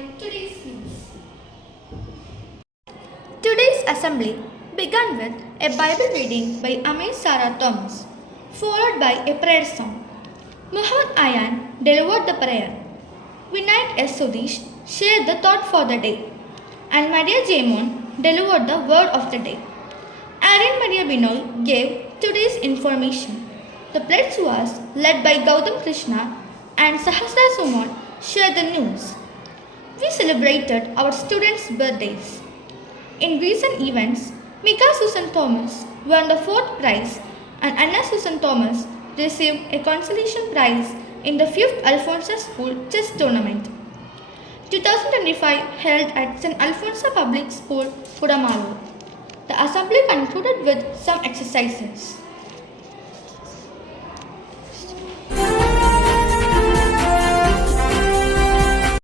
regarding today's news. Today's assembly began with a Bible reading by Amir Sarah Thomas, followed by a prayer song. Muhammad Ayan delivered the prayer. Vinayak S. Sudesh shared the thought for the day, and Maria Jamon delivered the word of the day. Aryan Maria Binoy gave today's information. The pledge was led by Gautam Krishna and Sahasra Suman shared the news. We celebrated our students' birthdays. In recent events, Mika Susan Thomas won the fourth prize and Anna Susan Thomas received a consolation prize in the 5th Alfonso School Chess Tournament. 2025 held at St. Alfonso Public School, Kudamalu. The assembly concluded with some exercises.